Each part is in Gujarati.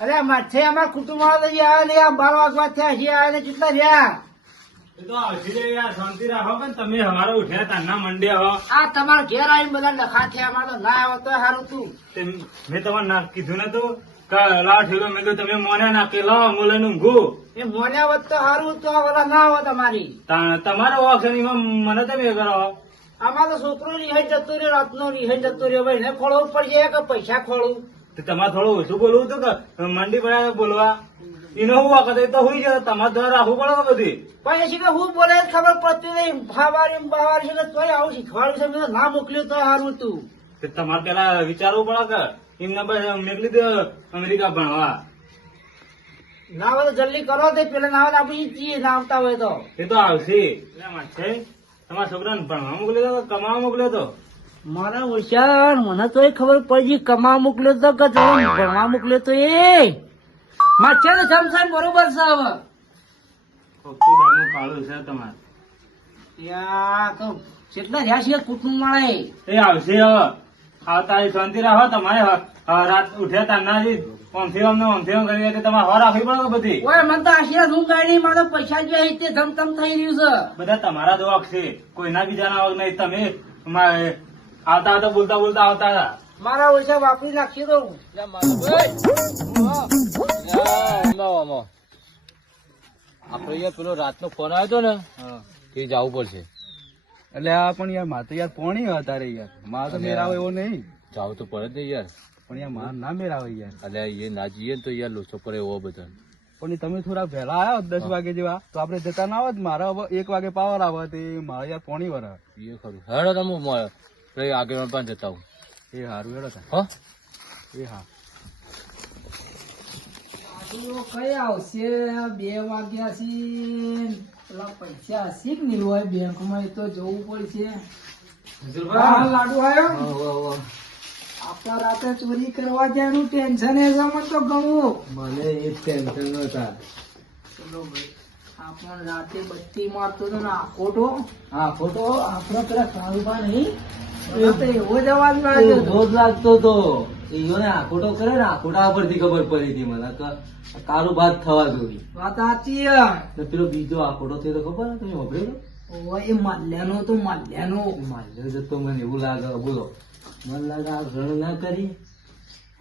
અરે માથે અમારા કુટુંબ વાળા તો આવે ને આ બાર વાગવા થયા હજી આવે ને કેટલા રહ્યા એ તો આવશે યાર શાંતિ રાખો કે તમે હવારે ઉઠ્યા તાના મંડે હો. આ તમારા ઘેર આવીને બધા લખા થયા અમારે તો ના આવે તો સારું તું. તે મેં તમારે ના કીધું ને તું કે લાવ ઠેલો મેં કીધું તમે મોને નાખી લો હું લઈને ઊંઘું. એ મોને વત તો સારું તો ઓલા ના આવે તમારી તા- તમારો ઓક્શનમાં મને તમે કરો. આમાં તો છોકરો રિહાઈ જતો રહ્યો રાતનો રિહાઈ જતો રહ્યો ભાઈ ને ખોળવું પડશે કે પૈસા ખોળવું તે તમારે થોડું ઓછું બોલવું હતું કે મંડી પડ્યા બોલવા. એનો હું વખત તો હોય છે તમારે ધ્યાન રાખવું પડે બધી પણ એ કે હું બોલે ખબર પડતી નહીં ફાવારી ને બાવારી છે તોય આવું શીખવાડું છે ના મોકલ્યું તો સારું હતું. તમારે પેલા વિચારવું પડે કે એમને બસ મોકલી દો અમેરિકા ભણવા. ના હોય તો જલ્દી કરો તે પેલા ના હોય આપણે ઈ ના આવતા હોય તો. એ તો આવશે. એટલે છે તમારા છોકરાને ભણવા મોકલ્યો તો કમાવા મોકલ્યો તો? મારા હોશિયાર મને તો એ ખબર પડી કમા મોકલ્યો તો કે ભણવા મોકલ્યો તો એ. માછે તો સમસાન બરોબર છે હવે. ખોખું દામું કાળું છે તમારે. યા તો કેટલા રહ્યા છે કુટુંબ વાળા એ આવશે હવે. આવતા શાંતિ રાખો તમારે હ- હ- રાત ઉઠ્યા તાના જ. ઓમથી અમને કરી કે તમારે હવા રાખવી પડે બધી? ઓય મને તો આશીર્વાદ હું ગાડી મારે પૈસા જે તે ધમ ધમ થઈ રહ્યું છે. બધા તમારા જ વખ છે. કોઈના બીજાના વખ નહીં. તમે આવતા આવતા બોલતા બોલતા આવતા હતા. મારા ઓછા વાપરી નાખી દઉં આપડે યાર પેલો રાતનો ફોન આવ્યો હતો ને કે જવું પડશે. એટલે આ પણ યાર મારે યાર કોણ હોય તારે યાર. મારે તો મેરાવે એવો નહીં. જાવ તો પડે જ ને યાર. પણ યાર માર ના મેરાવે યાર. એટલે એ ના જઈએ તો યાર લોચો પડે એવો બધા. પણ તમે થોડા વહેલા આવ્યા દસ વાગે જેવા તો આપણે જતા ના આવત મારા એક વાગે પાવર આવે તે મારે યાર પોણી વર. એ ખરું. હેડો તમે મ- આગળ પણ જતા હું એ સારું હેડો. હો? એ હા. કઈ આવશે? બે વાગ્યા પેલા પૈસા હશે કે નહીં હોય? બેંકમાં એ તો જવું પડશે. લાડુ આવ્યો આપણા રાતે ચોરી કરવા જવાનું ટેન્શન એ મને તો ઘણું મને એ ટેન્શન ચલો ભાઈ. આપણ રાતે બત્તી મારતો હતો ને આખોટો હા ફોટો આપણો પેલા કાળુબા નહીં? એવો જ લાગ્યો હતો. લાગતો તો ઈયોને આખોટો કરે ને આખોટા પરથી ખબર પડી હતી મને. કાળું ભાત થવા જોઈ વાત સાચી. પેલો બીજો આખોટો થયો તો ખબર તમે વાપર્યો એ માલ્યાનો તો માલ્યાનો. માલ્યો જતો મને એવું લાગે બોલો. મને લાગે આ રણ ના કરી.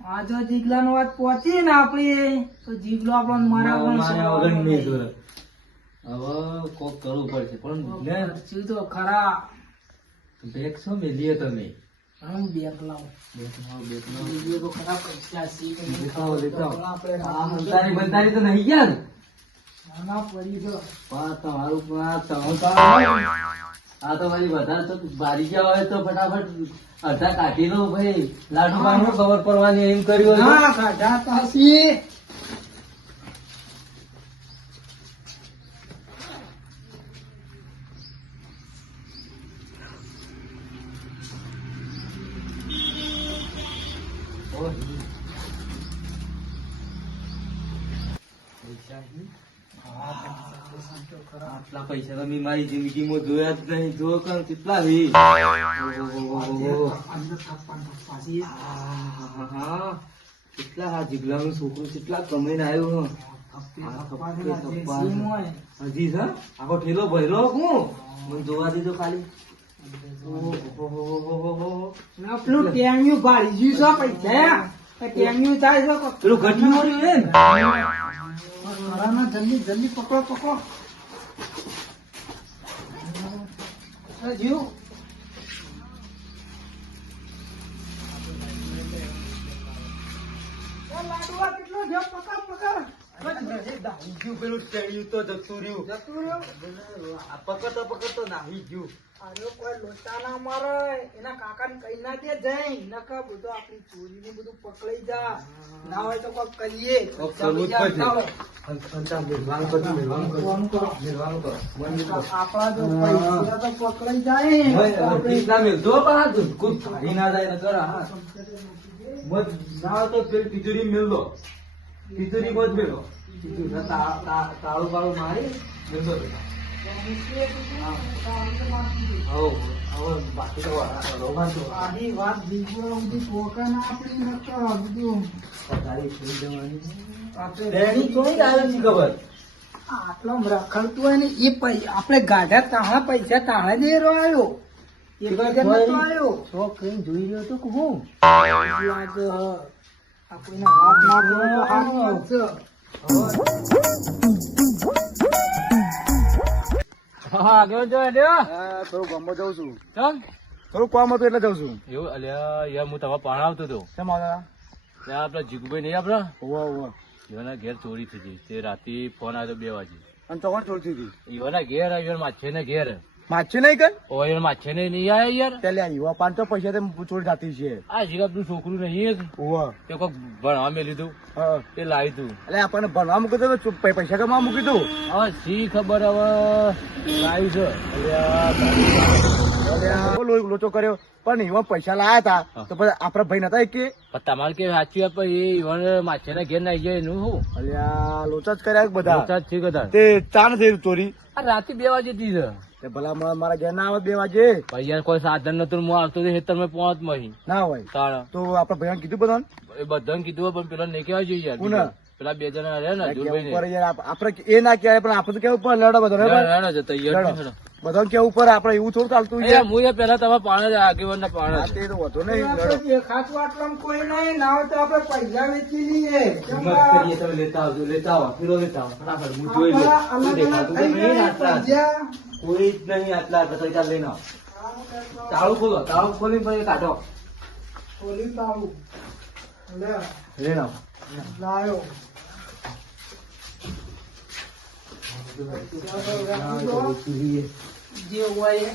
આ જો જીગલા નો વાત પહોંચી ને આપડે તો જીગલો આપણને મારા વગર નહીં. હવે કોક કરવું પડશે. પણ ખર્ચ્યું તો ખરા. બેગ શું મેલીએ તમે. હું બેગ લાવ. બેગ લાવ બેગ લાવ બીજો તો ખરા પૈસા સી દેખાવ દેખાવો. આ હંતારી બંતારી તો નહીં યાર નાના પડી તો. પા તમારું પણ આ તો આ તો વળી બધા તો બારી ગયા હોય તો ફટાફટ અડધા કાઢી લો ભાઈ લાડુ ખબર પડવાની એમ કર્યું હા કાઢા તાસી આટલા પૈસા તમે મારી જિંદગીમાં જોયા જ નહીં. જો કારણ કેટલા આહાહા. કેટલા આ જીગલાનું છોકરું કેટલા કમાઈને આવ્યો. હજી છે? આખો ઠેલો ભરેલો હું મને જોવા દીધો ખાલી. પેલું ટેમ્યું ભાડી ગયું છે પૈસા ટેમ્યું થાય છે પેલું ઘટી મળ્યું જલ્દી જલ્દી પકડો પકડો. જીવ લાડવા કેટલો. પેલું ચડ્યું તો જતું રહ્યું જતું રહ્યું. પકડતો પકડતો નાહી ગયું આનો કોઈ લોટા ના મારે એના કાકાને કઈ ના દે જઈ. નકા બધું આપણી ચોરી ને બધું પકડાઈ જા. ના હોય તો કોઈ કરીએ આપણા જો પૈસા તો પકડાઈ જાય. કૂદ ફાડી ના જાય. મત ના તો પેલી તિજોરી મત તાળું બાળું મારી દો આપણે ગાઢા તાણા પૈસા તાળા દે આવ્યો તો જોઈ રહ્યો તો હું કોઈને હાથ છે. હા આગળ જો થોડું ગામમાં જાઉં છું. ચમ થોડું કામ હતું એટલે જાઉં છું. એવું અલ્યા યાર હું તમારે પાણ આવતો હતો. કેમ આવ્યા? ત્યાં આપડા જીગુભાઈ નહીં આપડા હોવા હોવા. એવાના ઘેર ચોરી થઈ ગઈ. તે રાતે ફોન આવ્યો તો બે વાગે. અને તો ચોરી થઈ એવાના ઘેર આવ્યો માછેના ઘેર. માછી નહીં કર? ઓ માછી નહીં નહીં આયા યાર. પેલે આ યુવા પૈસા તે ચોરી થતી છે. આ જીગાબનું છોકરું નહીં એક. ઓવા તે કોક ભણવા મેં લીધું હા તે લાવી તું. એટલે આપણને ભણવા મૂકી તો પૈસા કમાવા મૂકી તું હવે સી ખબર હવે? લાવી છે. લો- લોચો કર્યો. પણ એવા પૈસા લાયા હતા. તો પછી આપણા ભાઈ નતા કે તમારે કે સાચી પણ એ ઈવન માછે ના ઘેર ના જાય એનું શું? અલ્યા લોચા જ કર્યા બધા. લોચા જ છે કદાચ તે ચા નથી ચોરી આ રાતે બે વાગે દી છે. તે ભલા મારા ઘેર ના આવે બે વાગે. ભાઈ યાર કોઈ સાધન નતું હું આવતો તો ખેતર પહોંચ મહી. ના હોય. તો આપડે ભાઈ કીધું બધાને? બધાને કીધું પણ પેલા નહીં કહેવાય જોઈએ? પેલા બે જણા રહ્યા ને કેવું દૂરભાઈ પડે યાર આપ- આપણે એ ના કહેવાય પણ આપણે તો કેવું પડે લડો બધા કેવું પડે આપણે એવું થોડું ચાલતું છે. હું એ પેલા તમારા પાણે આગેવાન ના પાણે તે તો વધુ નહીં આપણે લડો. કોઈ નહીં ના હોય તો આપણે પૈસા વેચી લઈએ. કેમ તમે લેતા આવજો લેતા આવો ફીરો લેતા આવો. ફટાફટ હું જોઈ લઉં. કોઈ અલગ અલગ દેખાતું? તો થઈ નહીં આટલા પૈસા. કોઈ જ નહીં આટલા આટલા તો ચાલ લઈને તાળું ખોલો તાળું ખોલી પછી કાઢો. ખોલી તાળું. લઈને લાયો. જે હોય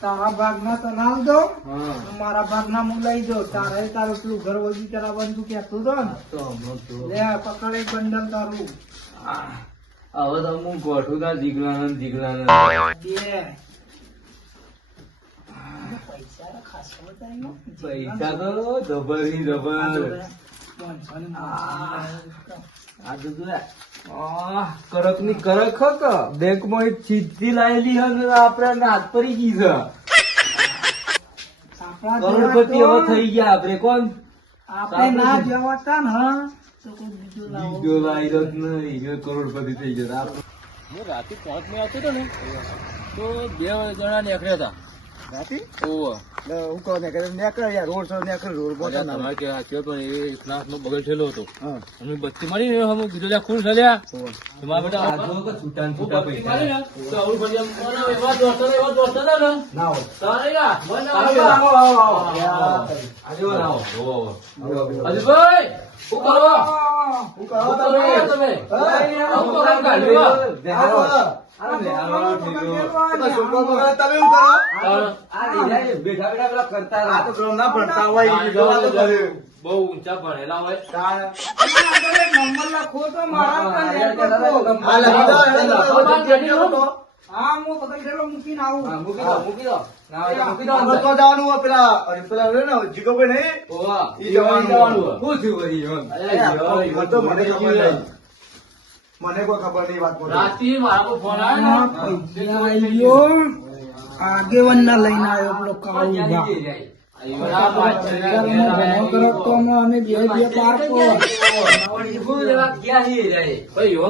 તારા ભાગના તો ના દો. મારા ભાગના હું લઈ દો. તારે તારું પેલું ઘર વગી કરાવવાનું તું કેતું તો ને? તો લે પકડે બંડલ તારું. હવે તો હું ગોઠું ના જીગલાને. બે. પૈસા તો જબર પાંચસો આ કરકની કરક હો બેંકમાં એક ચીઠી લાયેલી હે આપડે હાથ પડી ગઈ છે. કરોડપતિ હવે થઈ ગયા આપડે કોણ? આપણે ના જવાતા ને બીજું લાવો નહીં કરોડપતિ થઈ ગયો હું રાતે પહોંચમાં આવતો હતો ને તો બે જણા નીકળ્યા હતા. રાતી ઓવો હું કહું ને કે નેકળ યાર રોડ સર નેકળ રોડ અલ્યા, તમારે કે વાત પણ એ ક્લાસ નો બગલ થયેલો હતો અમે બત્તી મારી ને કીધું લ્યા થલ્યા તમારા બેટા આ કે છૂટા છૂટા પૈસા. તો આવું ફરી આમ કોના એવા દોસ્તો એવા દોસ્તો હતા ને ના હોય તારે મને આવો, આવો. આવો, આવો, આવો. આવો. ઓવો, ઓવો. આવો, આવો. શું કરો? હું શું કરો તમે? કરો કાઢ્યું. બહુ ઊંચા ભણેલા હોય. મારા હા, હા, તો. હા, લખી દો, લખી દો. હા હું પકડી ગયેલો મૂકીને આવું. ઓવા. ઈ જવાનું. શું થયું? મને કોઈ ખબર નહીં વાત રાતે મારા ફોન આવ્યો. આગેવાન ના લઈને આવ્યો પેલો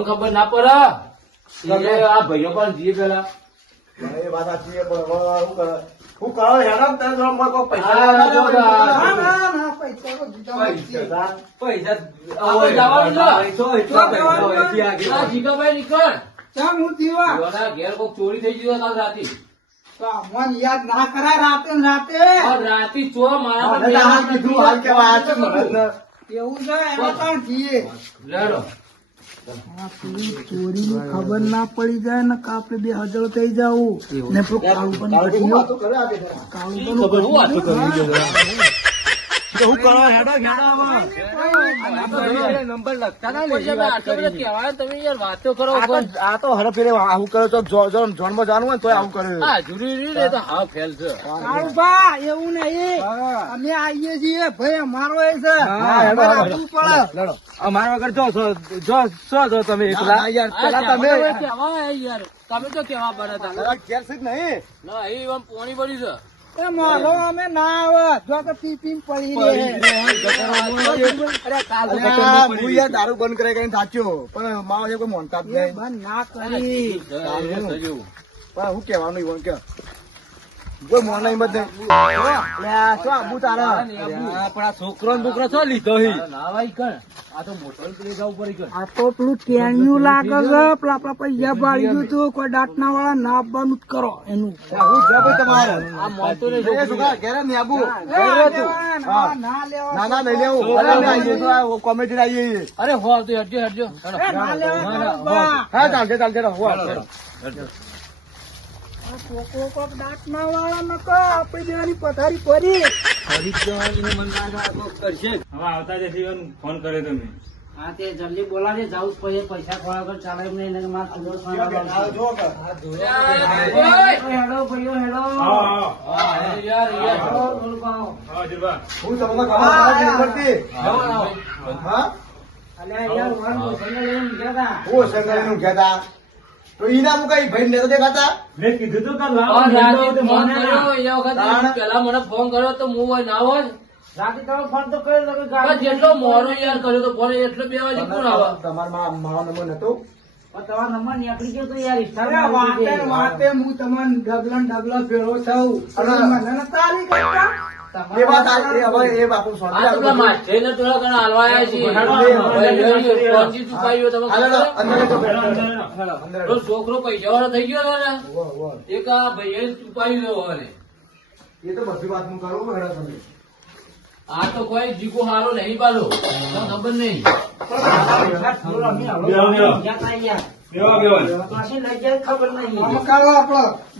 ખબર ના પડે. આ ભાઈઓ પણ જીએ પેલા. એ વાત સાચી પણ શું કરે? હું કહો હેરાન તને જો મને કોઈ પૈસા. ના ના ના પૈસા તો દીધા પૈસા જવાનું પૈસા જીગાભાઈ નીકળ. ચા હું દીવા એવાના ઘેર કોક ચોરી થઈ ગયું કાલ રાતે. તો અમને યાદ ના કરાય રાતે ને રાતે. રાતે ચો મારા મને કીધું, હાલ કેવા મને એવું છે એમાં પણ જીએ. લેડો. ચોરીની ખબર ના પડી જાય ને કે આપણે બે હજાર થઈ જવું. ને પેલું કાળું પણ? કાળું પણ તમે એવું નહીં અમે આવીએ છીએ ભાઈ અમારો એ છે તમે એકલા તમે તો કેવા પડે તમે ઘેર છે નહીં ના પોણી પડી છે એ અમે ના આવે. જો કે પી પી પડી રહે. અરે કાલ હું યાર દારૂ બંધ કરે કરીને થાચ્યો. પણ માવા જે કોઈ મોનતા જ નહીં. બંધ ના કરી. પણ હું કેવાનું કે કોઈ મોન નહીં નહીં શું આબુ તારા પણ આ છોકરો ને બોકરો છો લીધો ના ભાઈ કણ આ તો મોટો લઈ જવું પડી આ તો પેલું કેન્યું લાગે છે પેલા આપડા પૈસા બાળી ગયું તું કોઈ દાંતના વાળા ના આપવાનું જ કરો એનું હું છે ભાઈ તમારે આ મોટો ને છોકરા, ઘેરે નહીં આબુ. ના, ના લેવા. ના ના નહીં લેવું અરે અમે આવીએ તો આ કોમેડી આવી અરે હો તો હટજો હટજો. હા ચાલશે ચાલશે હો, હેડો. છોકરો કોક દાંતના વાળા નકો આપી દેવાની પથારી પડી હવે આવતા જશે ફોન કર્યો તમે હા તે જલ્દી બોલાવજે જાઉં પછી પૈસા ખોળા વગર ચાલે એમ નહીં નહીં મારે ખબર આ જો હેડો ભાઈઓ હેડો. આવો યાર યાર બોલ પાઉં. આવો જીલબા. હું તમને ખબર નથી હા અલ્યા યાર વન ભોજન લઈને ગયા તા. હું સંગારીનું કહેતા તો ઈના મુકાઈ ભાઈ ને તો દેખાતા? મેં કીધું તું કે લાવો, રાતે તો ફોન મને કર્યો એ વખત પેલા મને ફોન કર્યો તો હું હોય ના હોય? રાતે તમે ફોન તો કર્યો તો ગાડી જેટલો મોડો યાર કર્યો તો ફોન એટલો બે વાગે કોણ આવે? તમારા મારો નંબર નતો? પણ તમારો નંબર નીકળી ગયો તો યાર ઇન્સ્ટાગ્રામ વાતે વાતે હું તમને ડબલન ડબલો ફેરો. મને તારી કરતા? એ વાત એ હવે એ બાપુ થોડા ઘણા પહોંચી ચૂકાયું તમે છોકરો પૈસા વાળો થઈ ગયો ને. એક આ ભાઈએ ચૂપાવી દો હવે એ તો બધી વાત હું કરું હેડા તમે. આ તો કોઈ જીગો હારો નહીં પાલો ખબર નહીં. લઈ જાય ખબર નહીં.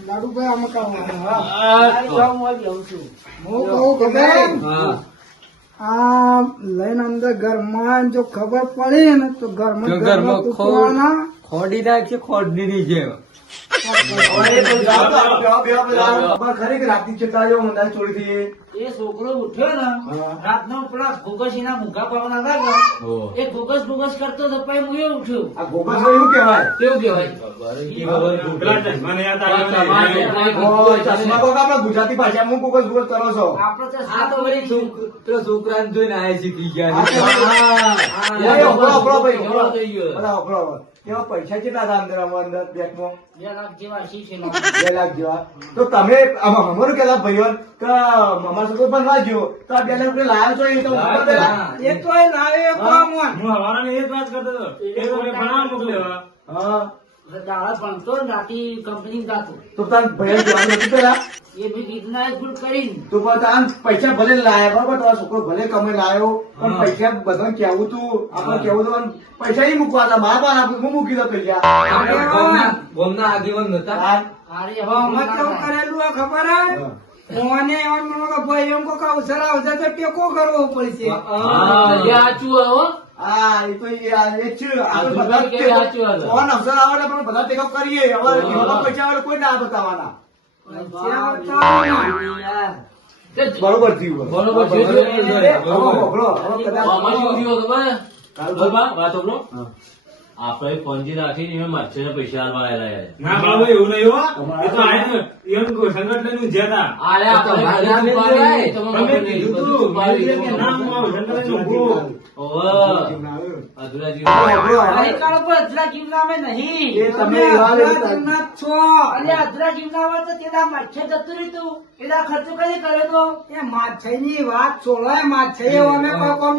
લાડુભાઈ લઉં છું. હું કહું આ લઈને અંદર ઘરમાં જો ખબર પડે ને તો ઘરમાં ઘરમાં ખોડી નાખશે ખોડની નીચે. હવે એ છોકરો ઉઠ્યો ને પેલા ભૂગા પાવના લાગ્યા એ ભૂગસ ભૂગસ કરતો તો પછી હું એ ઉઠ્યો આ એવું કેવું ગુજરાતી ભાષામાં કોક ગુગલ કરો છો. આપડે તો છોકરા તો વળી પેલો છોકરાને જોઈને આયા શીખી ગયો. એવા પૈસા કેટલા હતા અંદર અંદર બેંકમાં? બે લાખ જેવા બે લાખ જેવા. તો તમે અમારું કેલા ભાઈઓ કે મામા પણ ના ગયો તો આ બે લાખ રૂપિયા લાવ્યો છો એ તો? એ તો એ લાવે એ હું હવારાની એ જ વાત કરતો હતો. એ તો મેં ભણાવવા મોકલ્યો. હા. દાડા ભણતો રાતી કંપની જાતો. તો તાર ભાઈ જવાનું પેલા? એ બી રીતના ભૂલ કરીને. તો પણ પૈસા ભલે લાયા બરોબર તમારો છોકરો ભલે કમે લાયો પણ પૈસા બધા કેવું તું આપણે કેવું તું પૈસા નહીં મૂકવા હતા મારા પાસે આપું, હું મૂકી દો પૈસા. ગોમના આગેવાન નતા? અરે હવે અમે કેવું કરેલું આ ખબર હે. મોને એમ મને કે ભાઈ એમ કોક અવસર આવશે તો ટેકો કરવો પડશે. હા એ સાચું હો. હા, એ તો એ બધા અવસર આવે પણ બધા ટેકઅપ કરીએ. હવે પૈસા કોઈ ના બતાવવાના બરોબર થયું બરોબર થયું. આપણે પંજી રાખીને એમાં માછલીને પૈસા આલવા ના બાબુ એવું નહીં હો. તો સંગઠન આલે આપણે તમે કીધું તું, ના, ઓવે. જીવ. હોભળો, હવે. અરે કાળો પર અધરા જીવનામાં નહીં એ તમે છો અધરા જીવનામાં તો તેના માથે જતું રહ્યું એના ખર્ચો કઈ કર્યો તો એ માછઈની વાત છોડો એ માછઈ અમે કોઈ કોમ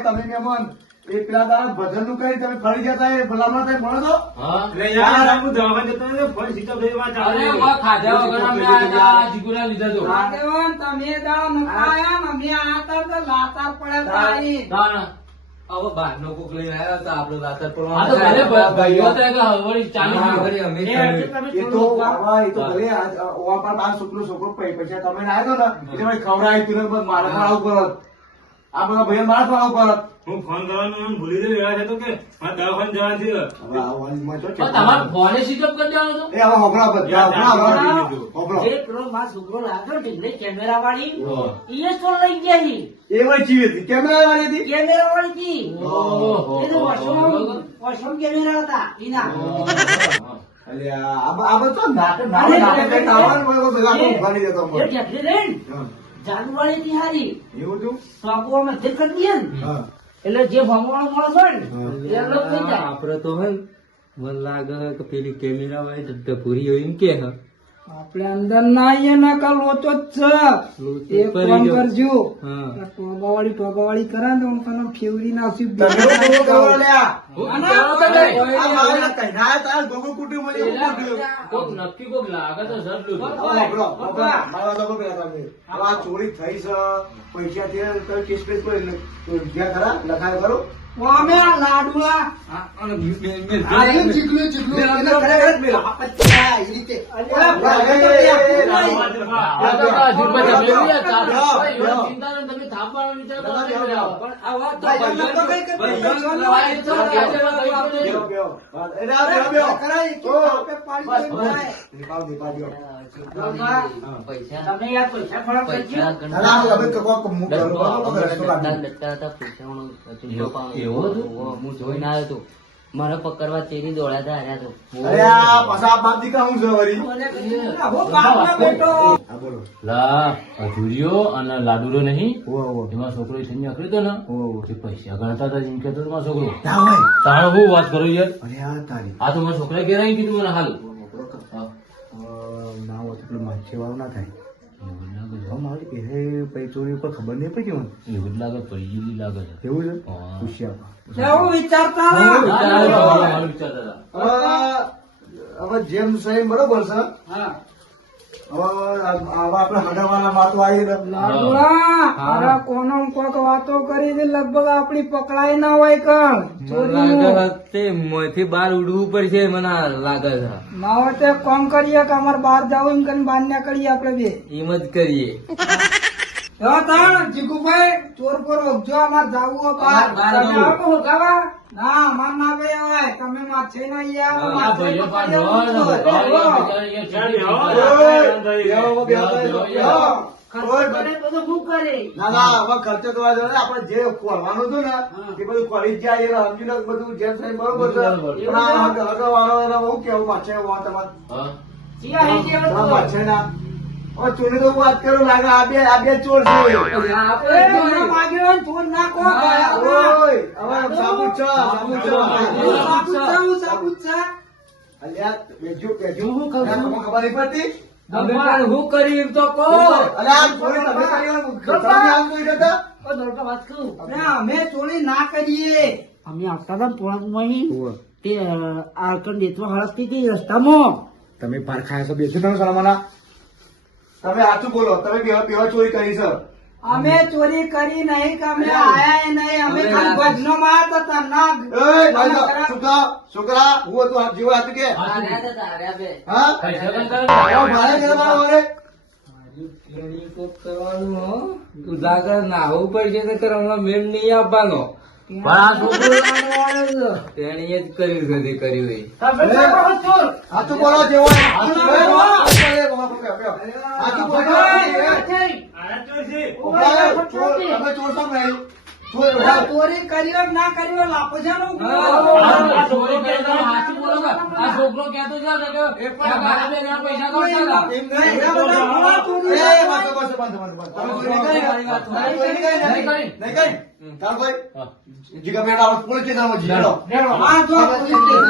તમે મહેમાન. એ પેલા તારા ભજનનું કરી તમે ફરી જતા એ ભલામણ થાય મળો તો? હા? દવાખાને જતો થઈ ખાધા વગર લીધા. તમે દાળ નખાયા અમે આતા તો લાતાર પડ્યા તારી તાણ. હવે કોક લઈને આવ્યા હતા આપડે લાતર બાર છોકરો પૈસા તમે ના આવ્યો ને ભાઈ ખવડાવી તું મારા આવું કરત આ બધા ભાઈ મારે પર આવું કરત હું ફોન કરવાનું એમ ભૂલી ગયો એવા છે તો કે મારે દવાખાને જવાનું છે હવે આવવાની. પણ તમારે ફોને સ્વિચ ઓફ કરી દેવાનો હતો? એ હવે હોભળા પર હોભળા, હોભળા. હોભળો. જે પેલો માં છોકરો લાગ્યો ઢીંગલી કેમેરા વાળી. એ તો લઈ ગયા છે એ વળી ચીવી હતી કેમેરા વાળી હતી કેમેરા વાળી હતી ઓહો. એ તો વોશરૂમ વોશરૂમ કેમેરા હતા એના અલ્યા, આ આ તો નાટક નાટક નાટક આવવાનું હોય તો બધા આપણે ઊભા નહીં રહેતા એ અમારે. હા. જાદુ વાળી હતી હારી એવું? તો આપો અમે તે ને એટલે જે ભમવાળો માણસ હોય ને એ અલગ આપડે તો હોય મન લાગે કે પેલી કેમેરા વાળી તો પૂરી હોય એમ કે હે આપણે અંદર ના આવીએ ના કાલ લોચો જ છે. એક કામ. કરજો. હા. ટોગા વાળી ટોગા વાળી કરે ને હું તને ફેવરી નાખશું તમે લોકો કરો લ્યા. હું ના, તો ના, કઈ. આ મારે કઈ ના તાર ગોગો કુટુંબ હોય કોક નક્કી કોક લાગે તો જરૂર હવે હોભળો, હોભળો. મારા તો બગડ્યા આ ચોરી થઈ છે. પૈસા છે તો કેસ પેસ કોઈ લ- જ્યાં ખરા? લખાય કરો અમે આ લાડુલા આ- અને મેં- મેં- મેં- આ જેમ ચીકલું ચીકલું એને ખરેખર જ આ રીતે. અલ્યા, એ, એ, એ, એ, એ, આ તો આ ધીરભાઈ તમે એવું યાર ચાલો. લ્યો, ભાઈ, એવો લ્યો. ચિંતા નહીં, તમે થાપવાનો વિચાર કરો લ્યો, છો. લ્યો. પણ આ વાત તો ભાઈ, ભાઈઓ- તમને તો કઈ કઈ ભાઈઓ પૈસા. તમે યાર પૈસા ફરક તો. એવું હતું? હું જોઈને આવ્યો તો. મારે પકડવા ચેરી દોડાતા હતા તો. અને લાડુરો નહીં. એમાં છોકરો થઈને આખરી હતો ને? તે પૈસા ગણતા હતા એમ કેતો હતો મારો છોકરો. તારો. હું વાત કરું યાર? અરે આ તારી. આ તો મારા છોકરા ઘેર આવીને કીધું મને હાલ. ના હોય તો માછી માછીવાળું ના થાય. એવું જ લાગે જો મારી પહેરે પૈ ચોરી ઉપર ખબર નહીં પડી મને. છે એવું જ લાગે પડી ગયેલી લાગે છે એવું છે? કેવું વિચારતા હવે જેમ સાહેબ બરોબર છે હા આપડી પકડાઈ ના હોય મોંથી બહાર ઉડવું પડશે મને લાગે છે. ના હોય તો એક કરીએ કે અમારે બહાર જવું એમ કરીને કરીએ આપડે બે. એમ જ કરીએ. તાણ જીગુભાઈ ચોર પર ઓગજો અમાર જાવું હોય બહાર બહાર તમે જવું. આવો ના અમાર ના બે હોય તમે માછે ના આવો આ માછે ભાઈઓ પકડી પણ આવો. રહો ને, હો. બિચારા અહીંયા ચાલ, ચીડી બેહો. ચીડી. બેહો, બેહો, બેહો, બેહો. ખર્ચો કરે બધું હું કરે ના ના હવે ખર્ચો તો આ જોડે આપણે જે ખોલવાનું હતું ને એ બધું ખોલી જાય સમજી બધું જેમ થાય બરોબર છે હગાવાળો એને હું કેવું પાછળ વાત તમારે. પાછળ ના ચોરી તો વાત કરો લાગે આ બે આ બે ચોર છે. આપણે માગ્યો ને ચોર ના કો ભાઈ ઓય, હવે સાબુ છ સાબુ છ સાબુ છ સાબુ છ. અલ્યા બેજો બેજો તમને ખબર નહીં પડતી? અમે પણ શું તો કો કરી કહું અમે ચોરી ના કરીએ. અમે આવતા હતા ને પોળામાં તે આરકન દેતવા હળગતી હતી રસ્તામાં. તમે પાર ખાયા છો બેસો તમે સલામાના તમે સાચું બોલો તમે બેવા બેવા ચોરી કરી છે. અમે ચોરી કરી નહીં કે અમે આયા નહીં અમે ખાલી ભજનો માં હતા ના. એ ભાઈ છોકરા છોકરા હું હતું આપ જેવો કે? હતા હો? તું લાગે નાહવું પડશે તો કરવાનો મેળ નહીં આપવાનો. પણ આ છોકરો તેણીએ જ કર્યું છે જે કર્યું એ. તો. હાચું બોલો જેવો બોલો. બોલો. ચોર. ચોર, ચોરી નહીં કરી ને? નહીં કરી. નહીં કરી? ચાલ ભાઈ. હા. જીગા બેટા, આપણે પોલીસ સ્ટેશનમાં જઈએ, હેડો. હા જો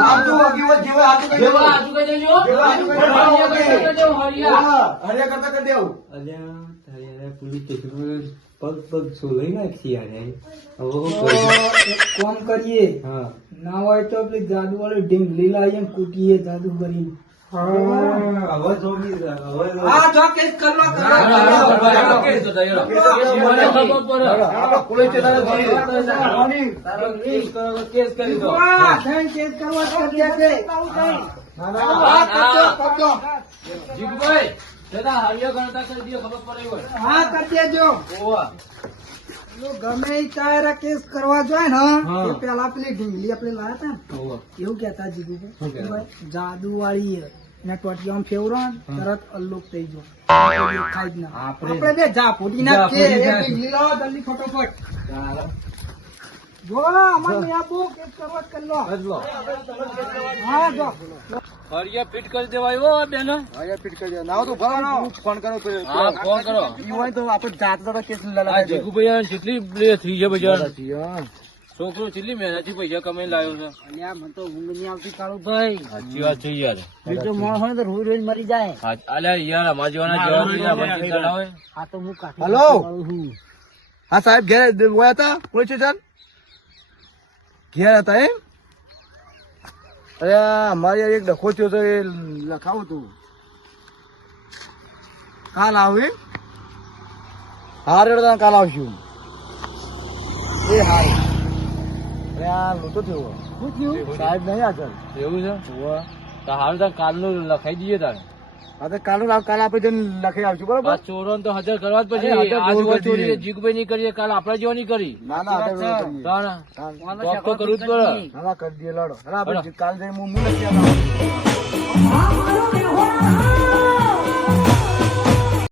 હાચું હકીકત જેવો હાચું કહી જેવો દેવું. હાચું કહી દેજો. જેવો હાચું કહી દેવું. હરિયા કરતા કરજો, હરિયા. હા, હરિયા કરતા કરી દેવું. પગ પગ સોલાઈ નાખી યાર હવે કામ કરીએ હા ના હોય તો પેલી જાદુ વાળી ઢીમ લીલા એમ કૂટીએ જાદુ કરી. જીગભાઈ, જરા હળિયો ગણતા કરી દ્યો, ખબર પડે હોય. હા કરી દેજો. ઓવા. ગમે તારા કેસ કરવા જોઈએ ને પેલા પેલી ઢીંગલી આપણે લાયા હતા એવું કેતા જીગુ જાદુ વાળી ને ટોટિયામાં ફેવરો તરત અલ્લુક થઈ જ ના. આપણે બે જા ફૂટી ના ઢીંગલી લાવો જલ્દી ફટોફટ. જો અમારે આપો કેસ કરવા કરી લો. હા જો. હળિયો ફિટ કરી દેવાયો બેનો? ફિટ કરી દે. ના તો ભરો, હું ફોન કરો તો હા ફોન કરો. ઈ હોય તો આપણે જાતે તો કેસ આ જીગુભાઈ જેટલી લે થઈ છે બજાર. છોકરો કેટલી મહેનતથી પૈસા કમાઈ લાવ્યો છે. અલ્યા મને તો ઊંઘ નહીં આવતી કાળુભાઈ સાચી વાત છે યાર. બીજો હોય તો રોજ રોજ મરી જાય. અલ્યા યાર અમારા જેવાના હોય આ તો હું હલો? હા સાહેબ ઘેર ગયા હતા? પોલીસ સ્ટેશન ઘેર હતા એમ? અરે અમારે એક ડખો થયો તો એ લખાવું તું. કાલ આવી હા? રેડો કાલ આવશું. એ હારું. અરે આ લોટો થયો. શું થયું? સાહેબ નહીં આગળ એવું છે? તો હાલ તો કાલનું લખાઈ દઈએ તારે હા તો કાલ કાલ આપણે જઈને લખી આવશું બરોબર? ચોરો તો હાજર કરવા જ પછી. જીગભાઈ નહીં કરીએ કાલ આપણે જો નહીં કરી. ના ના કરીએ. તારા હા, કરવું જ પડે. ના ના કરી દઈએ લડો. કાલ જઈને હું હું લખી આવું